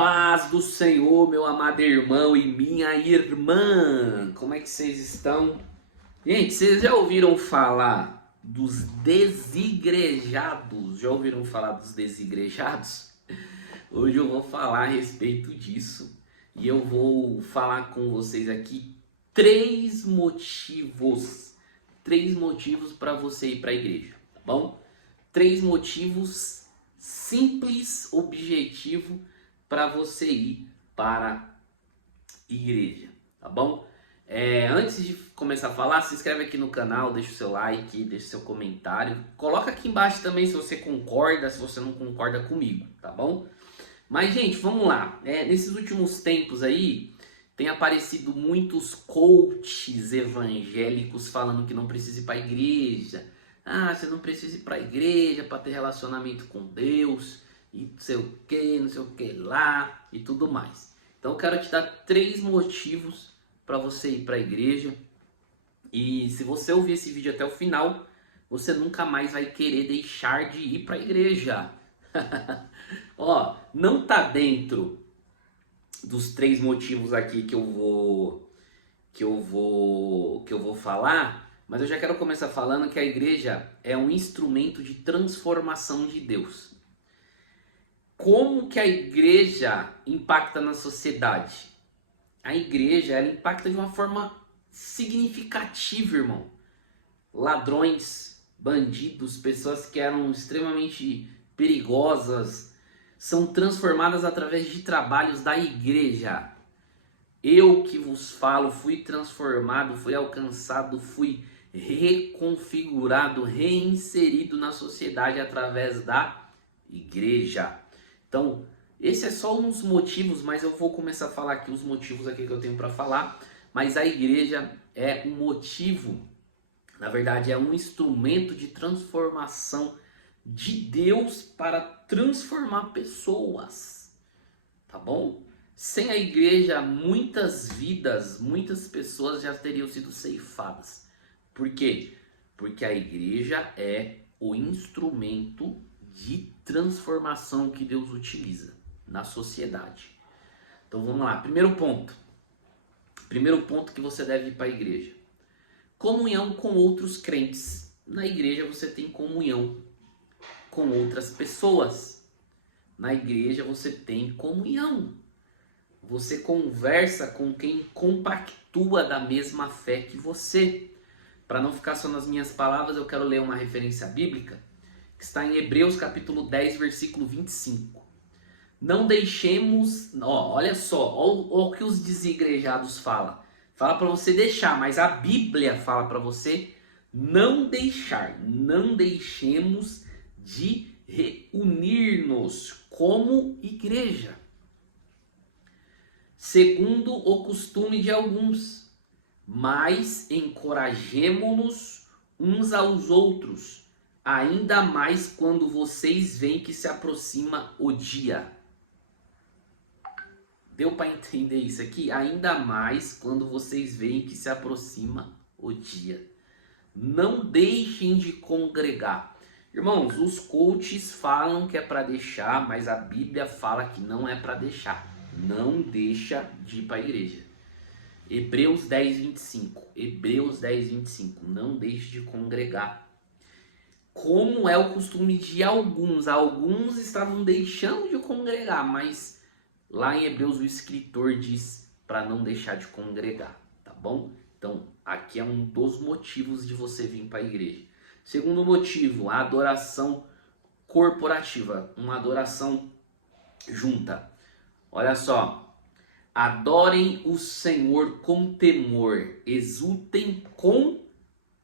Paz do Senhor, meu amado irmão e minha irmã. Como é que vocês estão? Gente, vocês já ouviram falar dos desigrejados? Já ouviram falar dos desigrejados? Hoje eu vou falar a respeito disso e eu vou falar com vocês aqui três motivos para você ir para a igreja, tá bom? Três motivos simples, objetivo para você ir para a igreja, tá bom? Antes de começar a falar, se inscreve aqui no canal, deixa o seu like, deixa o seu comentário. Coloca aqui embaixo também se você concorda, se você não concorda comigo, tá bom? Mas, gente, vamos lá. Nesses últimos tempos aí, tem aparecido muitos coaches evangélicos falando que não precisa ir para a igreja. Ah, você não precisa ir para a igreja para ter relacionamento com Deus e não sei o que lá e tudo mais. Então eu quero te dar três motivos para você ir para a igreja. E se você ouvir esse vídeo até o final, você nunca mais vai querer deixar de ir para a igreja. Ó, não tá dentro dos três motivos aqui que eu vou falar, mas eu já quero começar falando que a igreja é um instrumento de transformação de Deus. Como que a igreja impacta na sociedade? A igreja, ela impacta de uma forma significativa, irmão. Ladrões, bandidos, pessoas que eram extremamente perigosas, são transformadas através de trabalhos da igreja. Eu que vos falo, fui transformado, fui alcançado, fui reconfigurado, reinserido na sociedade através da igreja. Então, esse é só um dos motivos, mas eu vou começar a falar aqui os motivos aqui que eu tenho para falar. Mas a igreja é um motivo, na verdade é um instrumento de transformação de Deus para transformar pessoas, tá bom? Sem a igreja, muitas vidas, muitas pessoas já teriam sido ceifadas. Por quê? Porque a igreja é o instrumento de transformação que Deus utiliza na sociedade. Então vamos lá, primeiro ponto que você deve ir para a igreja: comunhão com outros crentes. Na igreja você tem comunhão com outras pessoas. Na igreja você tem comunhão. Você conversa com quem compactua da mesma fé que você. Para não ficar só nas minhas palavras, eu quero ler uma referência bíblica que está em Hebreus capítulo 10, versículo 25. Não deixemos, olha só, olha o que os desigrejados falam. Fala para você deixar, mas a Bíblia fala para você não deixar. Não deixemos de reunir-nos como igreja, segundo o costume de alguns, mas encorajemo-nos uns aos outros, ainda mais quando vocês veem que se aproxima o dia. Deu para entender isso aqui? Ainda mais quando vocês veem que se aproxima o dia. Não deixem de congregar. Irmãos, os coaches falam que é para deixar, mas a Bíblia fala que não é para deixar. Não deixa de ir para a igreja. Hebreus 10, 25. Hebreus 10, 25. Não deixe de congregar. Como é o costume de alguns. Alguns estavam deixando de congregar, mas lá em Hebreus o escritor diz para não deixar de congregar, tá bom? Então, aqui é um dos motivos de você vir para a igreja. Segundo motivo, a adoração corporativa, uma adoração junta. Olha só, adorem o Senhor com temor, exultem com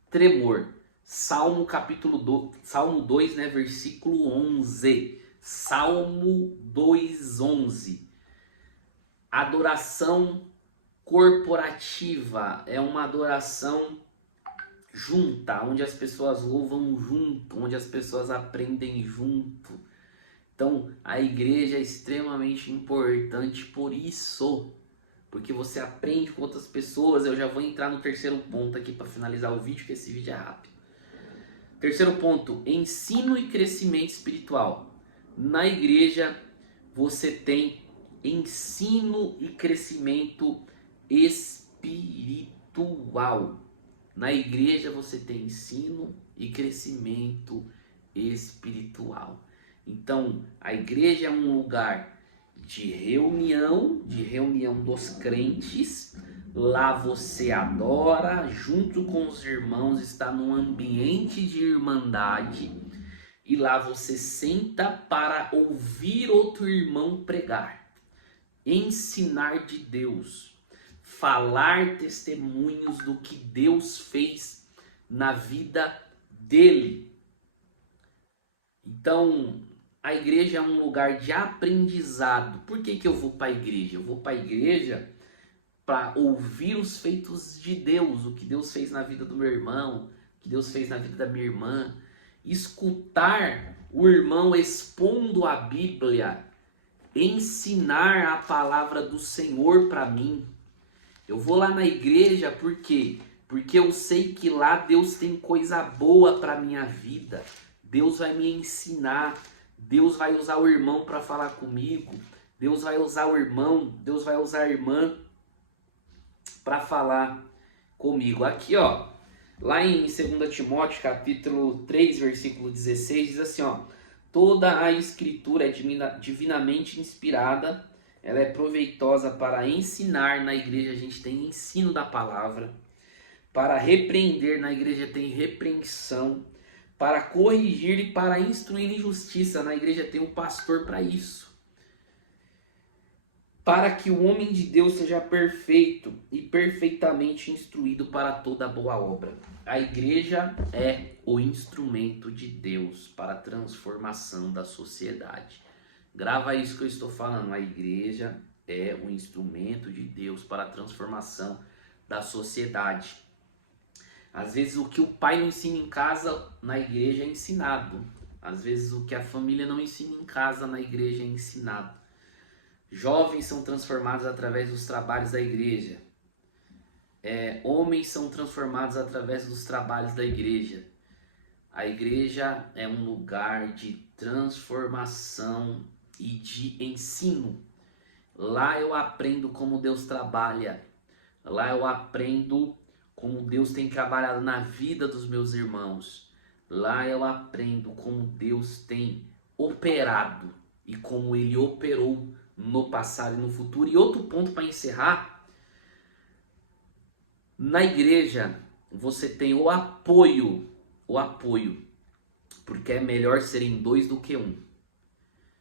tremor. Salmo capítulo 2, Salmo 2, né, versículo 11. Salmo 2, 11. Adoração corporativa é uma adoração junta, onde as pessoas louvam junto, onde as pessoas aprendem junto. Então, a igreja é extremamente importante por isso, porque você aprende com outras pessoas. Eu já vou entrar no terceiro ponto aqui para finalizar o vídeo, que esse vídeo é rápido. Terceiro ponto, ensino e crescimento espiritual. Na igreja, você tem ensino e crescimento espiritual. Na igreja você tem ensino e crescimento espiritual. Então, a igreja é um lugar de reunião dos crentes. Lá você adora, junto com os irmãos, está num ambiente de irmandade. E lá você senta para ouvir outro irmão pregar, ensinar de Deus, falar testemunhos do que Deus fez na vida dele. Então, a igreja é um lugar de aprendizado. Por que eu vou para a igreja? Eu vou para a igreja para ouvir os feitos de Deus, o que Deus fez na vida do meu irmão, o que Deus fez na vida da minha irmã. Escutar o irmão expondo a Bíblia, ensinar a palavra do Senhor para mim. Eu vou lá na igreja por quê? Porque eu sei que lá Deus tem coisa boa para minha vida. Deus vai me ensinar. Deus vai usar o irmão para falar comigo. Deus vai usar o irmão, Deus vai usar a irmã para falar comigo. Aqui, ó, lá em 2 Timóteo, capítulo 3, versículo 16, diz assim, ó: toda a escritura é divinamente inspirada, ela é proveitosa para ensinar. Na igreja a gente tem ensino da palavra, para repreender, na igreja tem repreensão, para corrigir e para instruir em justiça, na igreja tem um pastor para isso. Para que o homem de Deus seja perfeito e perfeitamente instruído para toda boa obra. A igreja é o instrumento de Deus para a transformação da sociedade. Grava isso que eu estou falando. A igreja é o instrumento de Deus para a transformação da sociedade. Às vezes o que o pai não ensina em casa, na igreja é ensinado. Às vezes o que a família não ensina em casa, na igreja é ensinado. Jovens são transformados através dos trabalhos da igreja. Homens são transformados através dos trabalhos da igreja. A igreja é um lugar de transformação e de ensino. Lá eu aprendo como Deus trabalha. Lá eu aprendo como Deus tem trabalhado na vida dos meus irmãos. Lá eu aprendo como Deus tem operado e como Ele operou no passado e no futuro. E outro ponto para encerrar: na igreja você tem o apoio, porque é melhor serem dois do que um.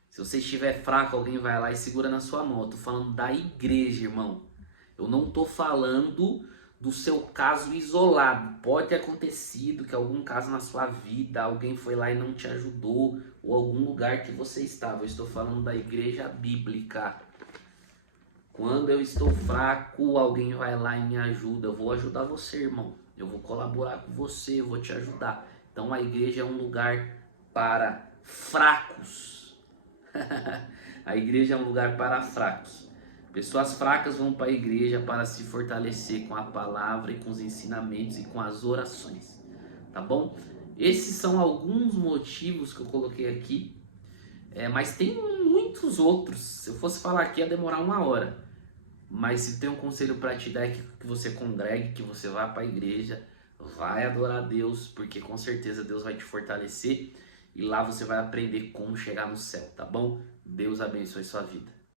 Se você estiver fraco, alguém vai lá e segura na sua mão. Eu tô falando da igreja, irmão. Eu não tô falando do seu caso isolado. Pode ter acontecido que algum caso na sua vida, alguém foi lá e não te ajudou, ou algum lugar que você estava. Eu estou falando da igreja bíblica. Quando eu estou fraco, alguém vai lá e me ajuda. Eu vou ajudar você, irmão. Eu vou colaborar com você, eu vou te ajudar. Então a igreja é um lugar para fracos. A igreja é um lugar para fracos. Pessoas fracas vão para a igreja para se fortalecer com a palavra e com os ensinamentos e com as orações. Tá bom? Esses são alguns motivos que eu coloquei aqui. Mas tem muitos outros. Se eu fosse falar aqui ia demorar 1 hora. Mas se tem um conselho para te dar é que você congregue, que você vá para a igreja, vai adorar a Deus, porque com certeza Deus vai te fortalecer e lá você vai aprender como chegar no céu, tá bom? Deus abençoe sua vida.